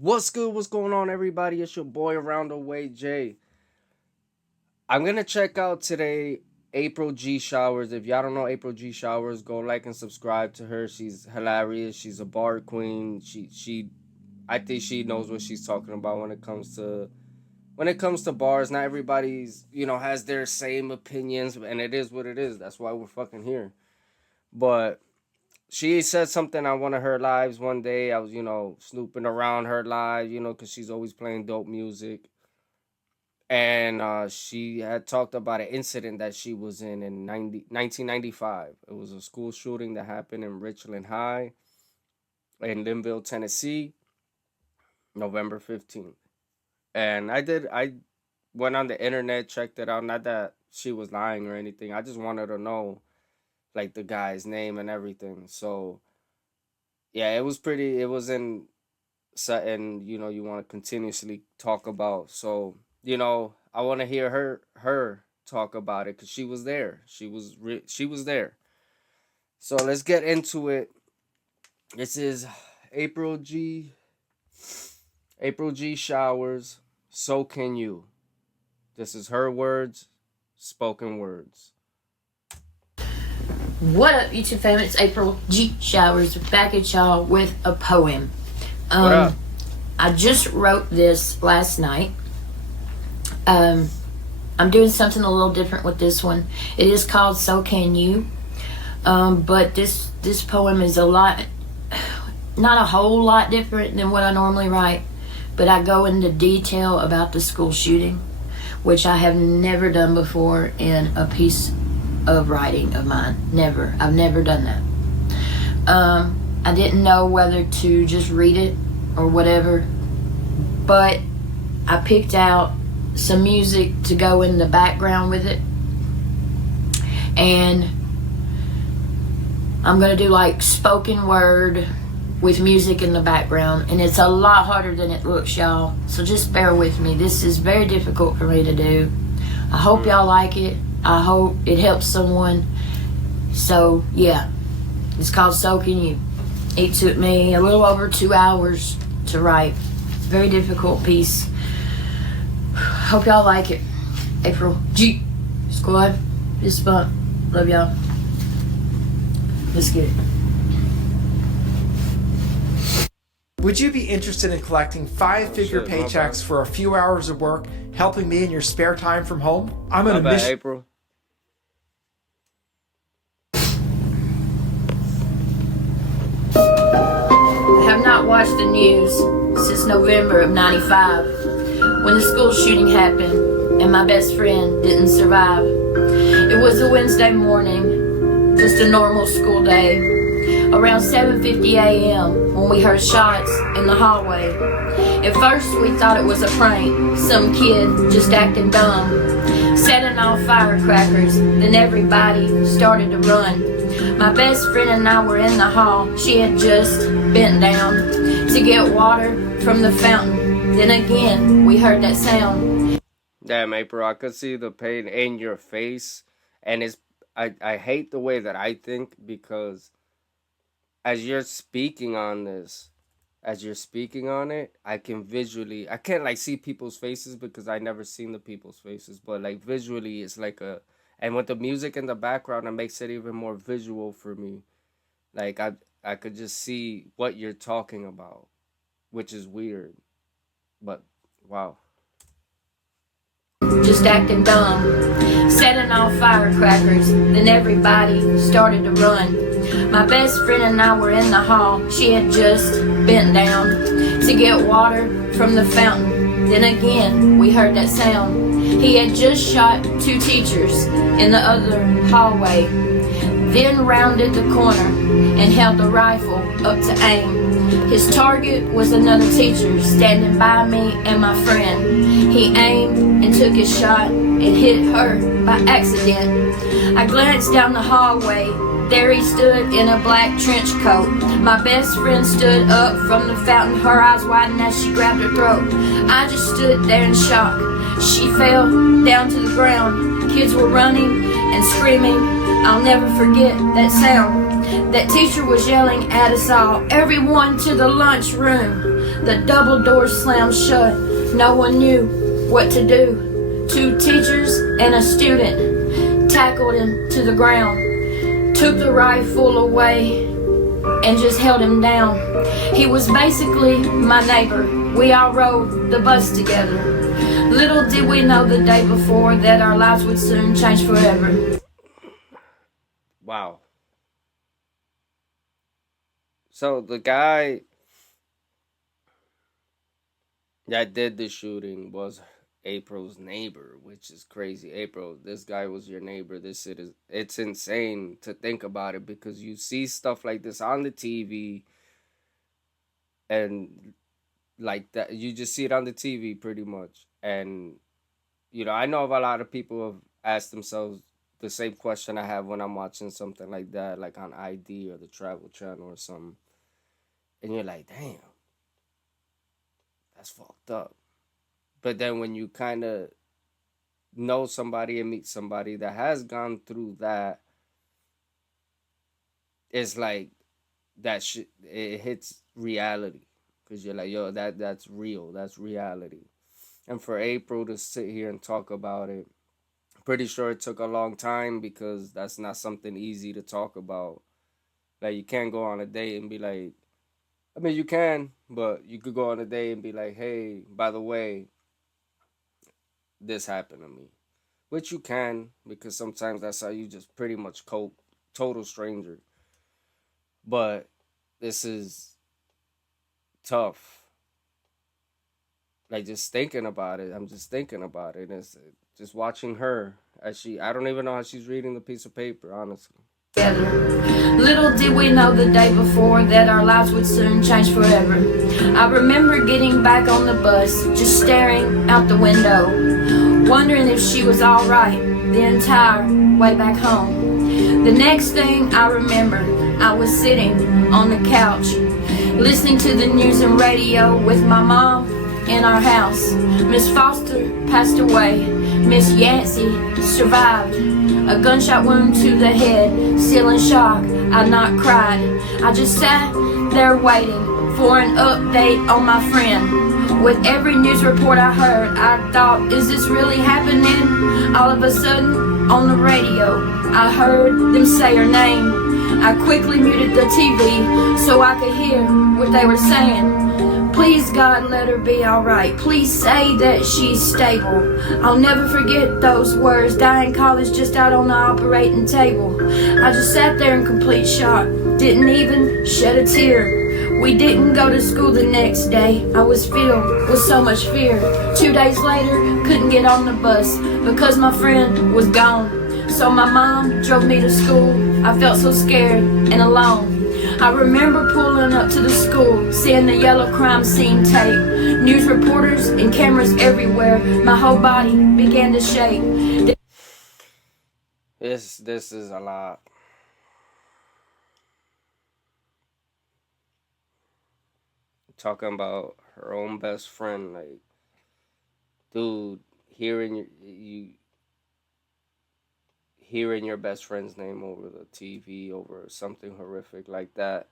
What's good? What's going on, everybody? It's your boy Around the Way, Jay. I'm gonna check out today April G Showers. If y'all don't know April G Showers, go like and subscribe to her. She's hilarious. She's a bar queen. I think she knows what she's talking about when it comes to bars. Not everybody's has their same opinions, and it is what it is. That's why we're fucking here. But she said something on one of her lives one day. I was, snooping around her live, because she's always playing dope music. And she had talked about an incident that she was in 1995. It was a school shooting that happened in Richland High in Linville, Tennessee, November 15th. And I went on the internet, checked it out. Not that she was lying or anything. I just wanted to know, like, the guy's name and everything. So yeah, it was in something, you want to continuously talk about. So, I want to hear her talk about it, because she was there. She was there. So let's get into it. This is April G. April G Showers. So can you. This is her words, spoken words. What up, YouTube family? It's April G Showers back at y'all with a poem. What up? I just wrote this last night. I'm doing something a little different with this one. It is called So Can You. But this poem is not a whole lot different than what I normally write, but I go into detail about the school shooting, which I have never done before in a piece of writing of mine. Never. I've never done that. I didn't know whether to just read it or whatever, but I picked out some music to go in the background with it, and I'm gonna do like spoken word with music in the background, and it's a lot harder than it looks, y'all, so just bear with me. This is very difficult for me to do. I hope y'all like it. I hope it helps someone. So yeah, it's called So Can You. It took me a little over 2 hours to write. Very difficult piece. Hope y'all like it. April G Squad. It's fun. Love y'all. Let's get it. Would you be interested in collecting five-figure paychecks for a few hours of work, helping me in your spare time from home? I'm on a mission. April. I have not watched the news since November of '95, when the school shooting happened and my best friend didn't survive. It was a Wednesday morning, just a normal school day, around 7:50 a.m. when we heard shots in the hallway. At first we thought it was a prank, some kid just acting dumb, setting off firecrackers, then everybody started to run. My best friend and I were in the hall. She had just bent down to get water from the fountain. Then again, we heard that sound. Damn, April, I could see the pain in your face. And I hate the way that I think, because as you're speaking on this, as you're speaking on it, I can't like see people's faces, because I never seen the people's faces, but like visually it's like and with the music in the background, it makes it even more visual for me. Like I could just see what you're talking about, which is weird, but wow. Just acting dumb, setting off firecrackers, then everybody started to run. My best friend and I were in the hall. She had just bent down to get water from the fountain. Then again, we heard that sound. He had just shot 2 teachers in the other hallway, then rounded the corner and held the rifle up to aim. His target was another teacher standing by me and my friend. He aimed and took his shot and hit her by accident. I glanced down the hallway. There he stood in a black trench coat. My best friend stood up from the fountain, her eyes widened as she grabbed her throat. I just stood there in shock. She fell down to the ground. Kids were running and screaming. I'll never forget that sound. That teacher was yelling at us all, "Everyone to the lunchroom." The double door slammed shut. No one knew what to do. 2 teachers and a student tackled him to the ground, took the rifle away, and just held him down. He was basically my neighbor. We all rode the bus together. Little did we know the day before that our lives would soon change forever. Wow. So the guy that did the shooting was April's neighbor, which is crazy. April, this guy was your neighbor. It's insane to think about it, because you see stuff like this on the TV, and like that, you just see it on the TV pretty much. And I know of a lot of people have asked themselves the same question I have when I'm watching something like that, like on ID or the Travel Channel or something. And you're like, damn, that's fucked up. But then when you kind of know somebody and meet somebody that has gone through that, it's like that shit, it hits reality. Because you're like, yo, that's real. That's reality. And for April to sit here and talk about it, pretty sure it took a long time, because that's not something easy to talk about. Like, you can't go on a date and be like, I mean, you can, but you could go on a date and be like, hey, by the way, this happened to me. Which you can, because sometimes that's how you just pretty much cope. Total stranger. But this is tough. Like, just thinking about it. I'm just thinking about it. It's just watching her as I don't even know how she's reading the piece of paper, honestly. Little did we know the day before that our lives would soon change forever. I remember getting back on the bus, just staring out the window, wondering if she was alright the entire way back home. The next thing I remember, I was sitting on the couch, listening to the news and radio with my mom in our house. Miss Foster passed away. Miss Yancey survived a gunshot wound to the head. Still in shock, I not cried. I just sat there waiting for an update on my friend. With every news report I heard, I thought, is this really happening? All of a sudden, on the radio, I heard them say her name. I quickly muted the TV so I could hear what they were saying. Please, God, let her be alright. Please say that she's stable. I'll never forget those words. Dying college just out on the operating table. I just sat there in complete shock. Didn't even shed a tear. We didn't go to school the next day. I was filled with so much fear. 2 days later, couldn't get on the bus because my friend was gone. So my mom drove me to school. I felt so scared and alone. I remember pulling up to the school, seeing the yellow crime scene tape, news reporters and cameras everywhere. My whole body began to shake. This is a lot. Talking about her own best friend, like, dude, hearing your best friend's name over the TV, over something horrific like that.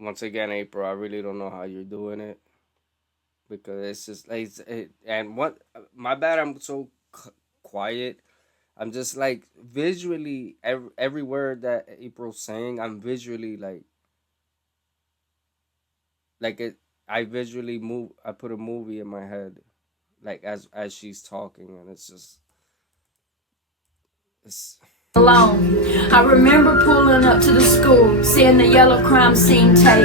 Once again, April, I really don't know how you're doing it, because it's just like, and what, my bad, I'm so quiet. I'm just like visually, every word that April's saying, I'm visually like it. I visually move. I put a movie in my head, like as she's talking, and it's alone. I remember pulling up to the school, seeing the yellow crime scene tape,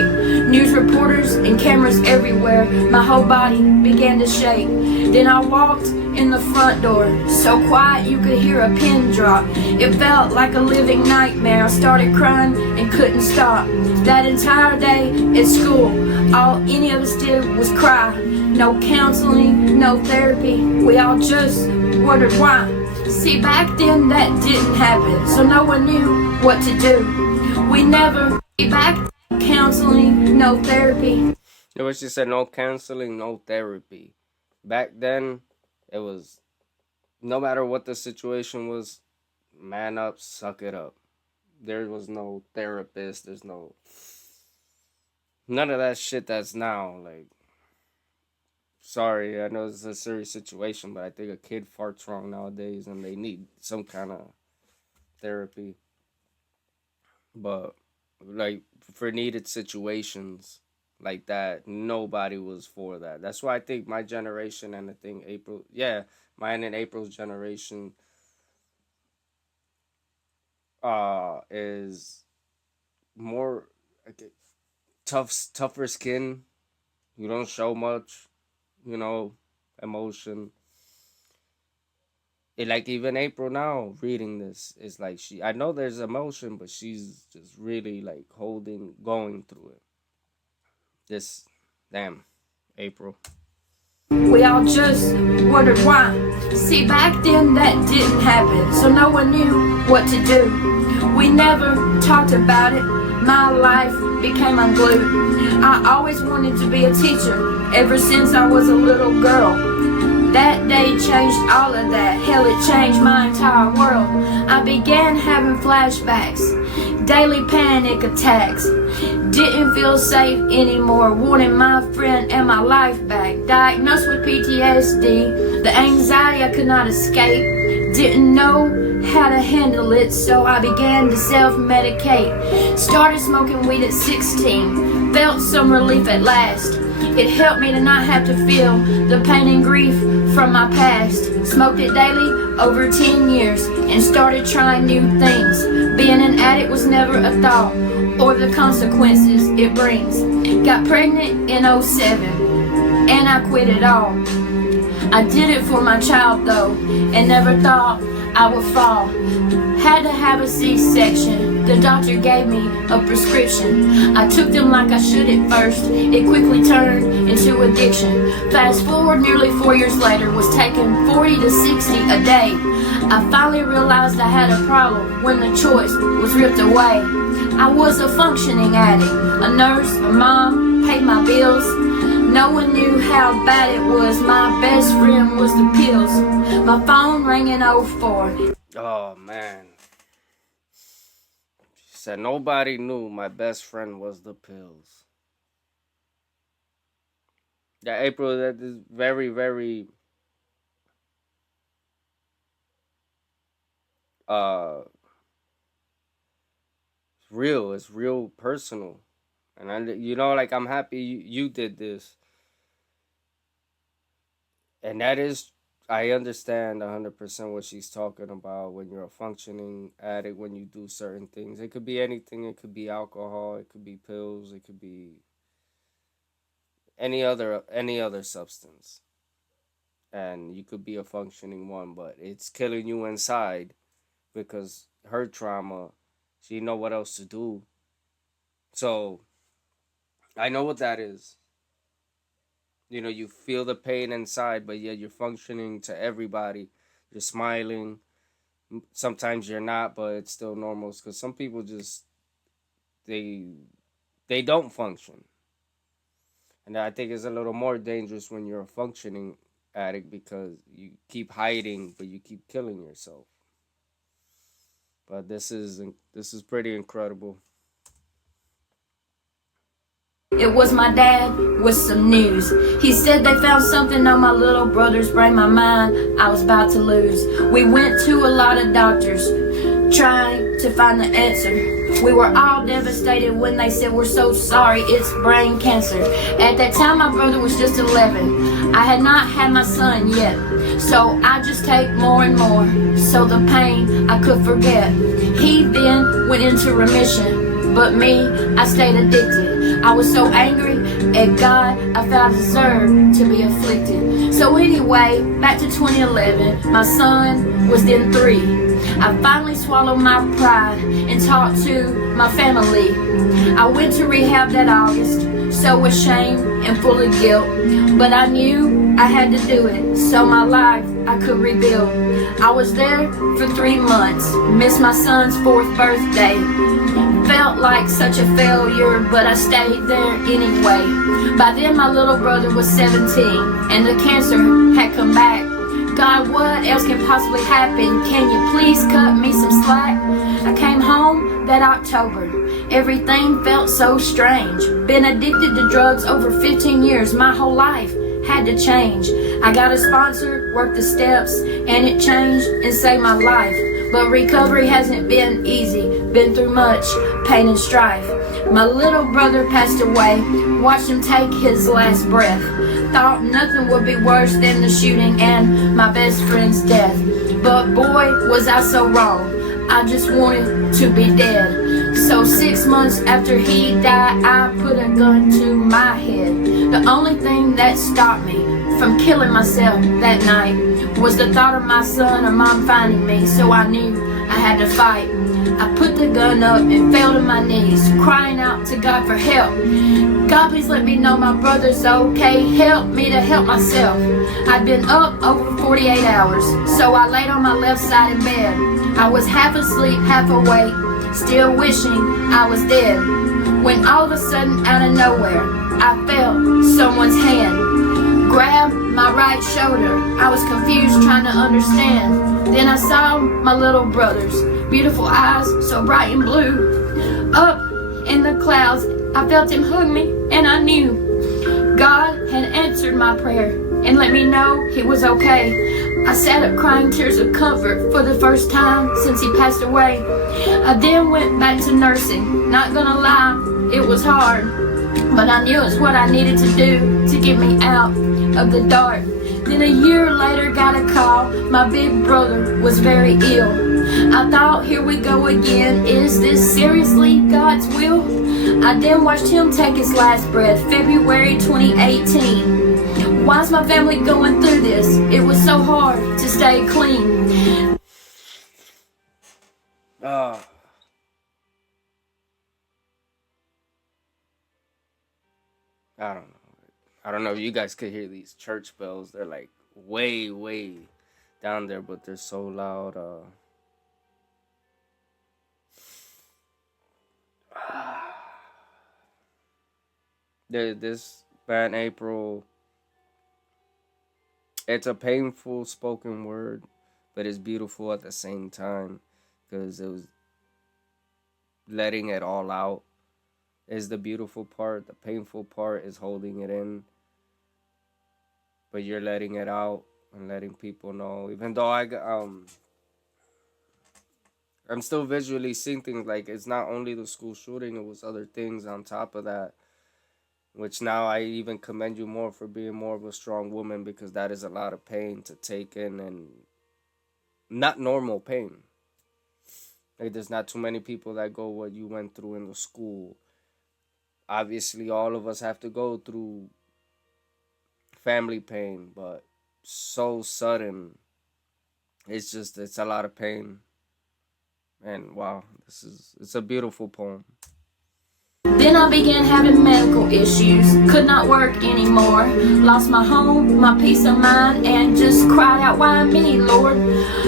news reporters and cameras everywhere. My whole body began to shake. Then I walked in the front door, so quiet you could hear a pin drop. It felt like a living nightmare. I started crying and couldn't stop. That entire day at school, all any of us did was cry. No counseling, no therapy. We all just wondered why. See, back then that didn't happen, so no one knew what to do. We never back counseling, no therapy. You know what she said? No counseling, no therapy. Back then, it was, no matter what the situation was, man up, suck it up. There was no therapist. There's no none of that shit that's now. Like, sorry, I know it's a serious situation, but I think a kid farts wrong nowadays, and they need some kind of therapy. But like for needed situations like that, nobody was for that. That's why I think my generation and I think April, yeah, mine and April's generation is more like, tougher skin. You don't show much, emotion. Like even April now reading this is like I know there's emotion, but she's just really like going through it. This, damn, April. We all just wondered why. See, back then that didn't happen, so no one knew what to do. We never talked about it. My life became unglued. I always wanted to be a teacher ever since I was a little girl. That day changed all of that. Hell, it changed my entire world. I began having flashbacks, daily panic attacks. Didn't feel safe anymore, wanted my friend and my life back. Diagnosed with PTSD, the anxiety I could not escape. Didn't know how to handle it, so I began to self-medicate. Started smoking weed at 16, felt some relief at last. It helped me to not have to feel the pain and grief from my past. Smoked it daily over 10 years and started trying new things. Being an addict was never a thought or the consequences it brings. Got pregnant in 07 and I quit it all. I did it for my child though and never thought I would fall. Had to have a C-section. The doctor gave me a prescription. I took them like I should at first. It quickly turned into addiction. Fast forward nearly 4 years later, was taking 40 to 60 a day. I finally realized I had a problem when the choice was ripped away. I was a functioning addict, a nurse, a mom, paid my bills. No one knew how bad it was. My best friend was the pills. My phone rang in 04. Oh man. She said nobody knew my best friend was the pills. Yeah, April, that is very, very real. It's real personal. And like I'm happy you did this. And that is, I understand 100% what she's talking about when you're a functioning addict, when you do certain things. It could be anything. It could be alcohol. It could be pills. It could be any other substance. And you could be a functioning one, but it's killing you inside because her trauma, she didn't know what else to do. So I know what that is. You feel the pain inside, but yet you're functioning to everybody. You're smiling. Sometimes you're not, but it's still normal. Because some people just, they don't function. And I think it's a little more dangerous when you're a functioning addict because you keep hiding, but you keep killing yourself. But this is pretty incredible. It was my dad with some news. He said they found something on my little brother's brain, my mind I was about to lose. We went to a lot of doctors trying to find the answer. We were all devastated when they said, "We're so sorry, it's brain cancer." At that time my brother was just 11. I had not had my son yet, so I just take more and more so the pain I could forget. He then went into remission, but me, I stayed addicted. I was so angry at God, I felt I deserved to be afflicted. So anyway, back to 2011, my son was then 3. I finally swallowed my pride and talked to my family. I went to rehab that August, so ashamed and full of guilt. But I knew I had to do it, so my life I could rebuild. I was there for 3 months, missed my son's 4th birthday. Felt like such a failure, but I stayed there anyway. By then my little brother was 17 and the cancer had come back. God, what else can possibly happen? Can you please cut me some slack? I came home that October. Everything felt so strange. Been addicted to drugs over 15 years. My whole life had to change. I got a sponsor, worked the steps, and it changed and saved my life. But recovery hasn't been easy. Been through much pain and strife. My little brother passed away. Watched him take his last breath. Thought nothing would be worse than the shooting and my best friend's death. But boy, was I so wrong. I just wanted to be dead. So 6 months after he died, I put a gun to my head. The only thing that stopped me from killing myself that night was the thought of my son or mom finding me. So I knew I had to fight. I put the gun up and fell to my knees, crying out to God for help. God, please let me know my brother's okay. Help me to help myself. I'd been up over 48 hours, so I laid on my left side in bed. I was half asleep, half awake, still wishing I was dead. When all of a sudden, out of nowhere, I felt someone's hand grab my right shoulder. I was confused, trying to understand. Then I saw my little brother's beautiful eyes, so bright and blue. Up in the clouds, I felt him hug me, and I knew God had answered my prayer and let me know he was okay. I sat up crying tears of comfort for the first time since he passed away. I then went back to nursing. Not gonna lie, it was hard, but I knew it's what I needed to do to get me out of the dark. Then a year later got a call, my big brother was very ill. I thought, here we go again, is this seriously God's will? I then watched him take his last breath, February 2018. Why's my family going through this? It was so hard to stay clean. I don't know if you guys could hear these church bells. They're like way, way down there, but they're so loud. This band, April, it's a painful spoken word, but it's beautiful at the same time, because it was letting it all out is the beautiful part. The painful part is holding it in, but you're letting it out and letting people know. Even though I'm still visually seeing things, like it's not only the school shooting, it was other things on top of that, which now I even commend you more for being more of a strong woman, because that is a lot of pain to take in, and not normal pain. Like, there's not too many people that go what you went through in the school. Obviously, all of us have to go through family pain, but so sudden. It's a lot of pain. And wow, it's a beautiful poem. Then I began having medical issues, could not work anymore, lost my home, my peace of mind, and just cried out, why me, Lord?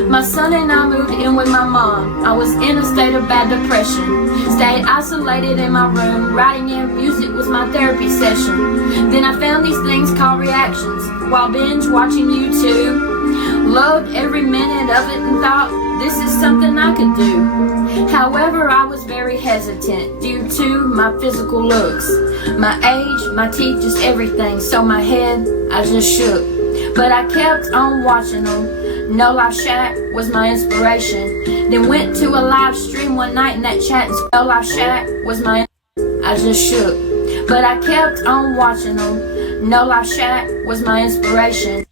My son and I moved in with my mom. I was in a state of bad depression, stayed isolated in my room, writing in music was my therapy session. Then I found these things called reactions, while binge watching YouTube, loved every minute of it and thought, this is something I could do. However, I was very hesitant due to my physical looks, my age, my teeth, just everything. So my head, I just shook. But I kept on watching them. No Life Shack was my inspiration. Then went to a live stream one night in that chat, and No Life Shack was my I just shook. But I kept on watching them. No Life Shack was my inspiration.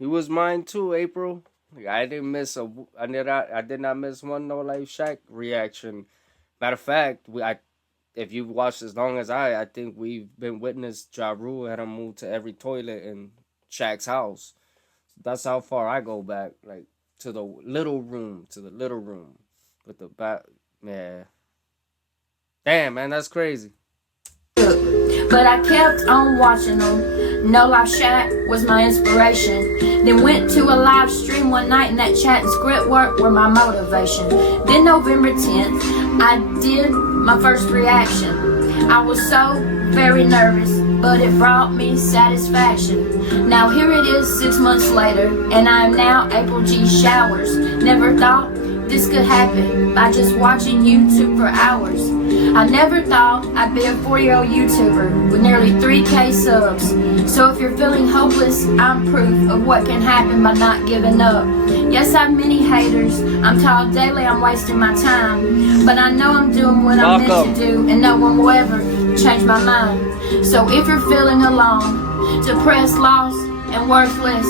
He was mine too, April. I did not miss one No Life Shack reaction. Matter of fact, if you've watched as long as I think we've been witness Ja Rule had him move to every toilet in Shaq's house. That's how far I go back, like to the little room with the back. Yeah. Damn, man, that's crazy. But I kept on watching them. No Life Shack was my inspiration. Then went to a live stream one night in that chat, and script work were my motivation. Then November 10th, I did my first reaction. I was so very nervous, but it brought me satisfaction. Now here it is 6 months later, and I am now April G. Showers. Never thought this could happen by just watching YouTube for hours. I never thought I'd be a 4-year-old YouTuber with nearly 3K subs. So if you're feeling hopeless, I'm proof of what can happen by not giving up. Yes, I've many haters. I'm told daily I'm wasting my time. But I know I'm doing what I'm meant to do, and no one will ever change my mind. So if you're feeling alone, depressed, lost, and worthless,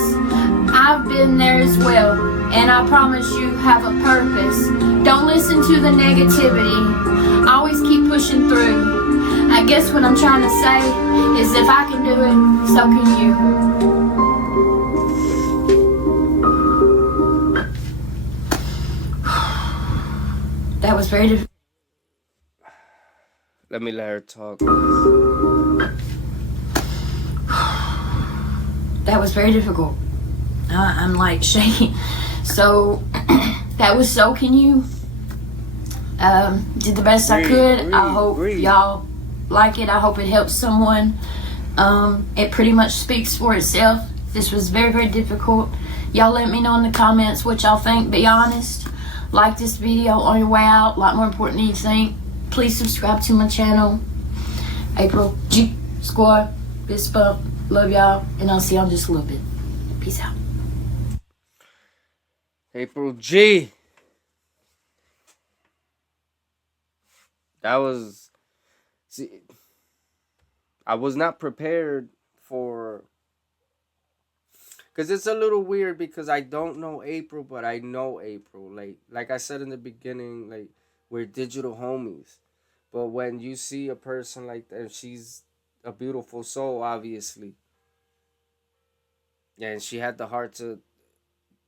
I've been there as well, and I promise you have a purpose. Don't listen to the negativity. Always keep pushing through. I guess what I'm trying to say is if I can do it, so can you. That was very difficult. Let me let her talk. That was very difficult. I'm like shaking. So that was So Can You. Did the best I could. I hope y'all like it. I hope it helps someone. It pretty much speaks for itself. This was very, very difficult. Y'all let me know in the comments what y'all think. Be honest. Like this video on your way out. A lot more important than you think. Please subscribe to my channel. April G Squad. Fist bump. Love y'all. And I'll see y'all in just a little bit. Peace out. April G. That was... See, I was not prepared for... Because it's a little weird because I don't know April, but I know April. Like I said in the beginning, like, we're digital homies. But when you see a person like that, she's a beautiful soul, obviously. Yeah, and she had the heart to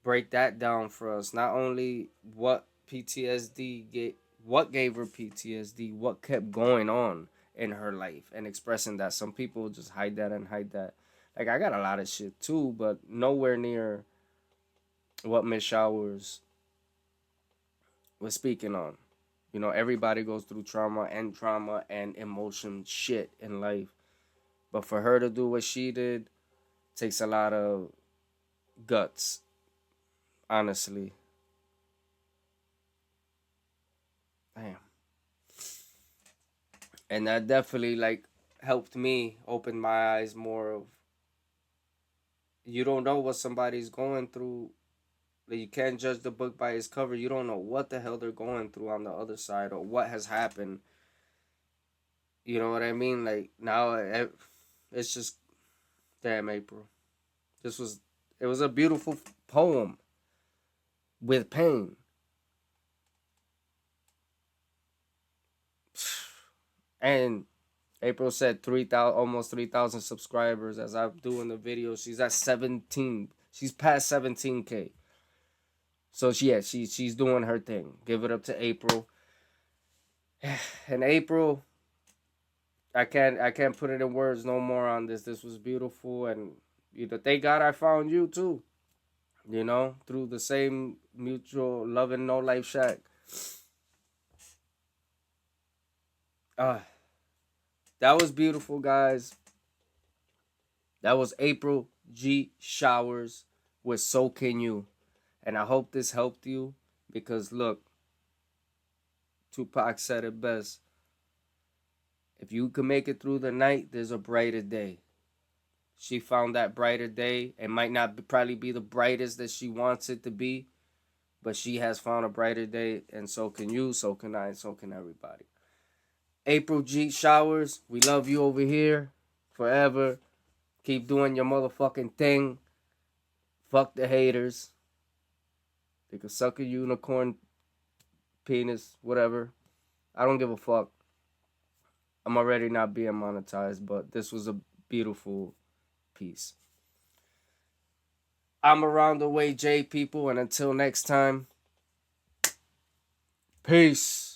break that down for us. Not only what PTSD what gave her PTSD, what kept going on in her life, and expressing that. Some people just hide that and hide that. Like, I got a lot of shit too, but nowhere near what Miss Showers was speaking on. You know, everybody goes through trauma and emotion shit in life. But for her to do what she did takes a lot of guts, honestly. Damn. And that definitely, like, helped me open my eyes more of, you don't know what somebody's going through. You can't judge the book by its cover. You don't know what the hell they're going through on the other side or what has happened. You know what I mean? Like, now it's just, damn, April. It was a beautiful poem with pain. And April said almost 3,000 subscribers as I'm doing the video. She's at 17. She's past 17K. So she's doing her thing. Give it up to April. And April, I can't put it in words no more on this. This was beautiful, and thank God I found you too. You know, through the same mutual love and No Life Shack. That was beautiful, guys. That was April G Showers with So Can You. And I hope this helped you because, look, Tupac said it best. If you can make it through the night, there's a brighter day. She found that brighter day. It might not probably be the brightest that she wants it to be, but she has found a brighter day, and so can you, so can I, and so can everybody. April G Showers, we love you over here forever. Keep doing your motherfucking thing. Fuck the haters. They could suck a unicorn penis, whatever. I don't give a fuck. I'm already not being monetized, but this was a beautiful piece. I'm Around the Way J, people, and until next time, peace.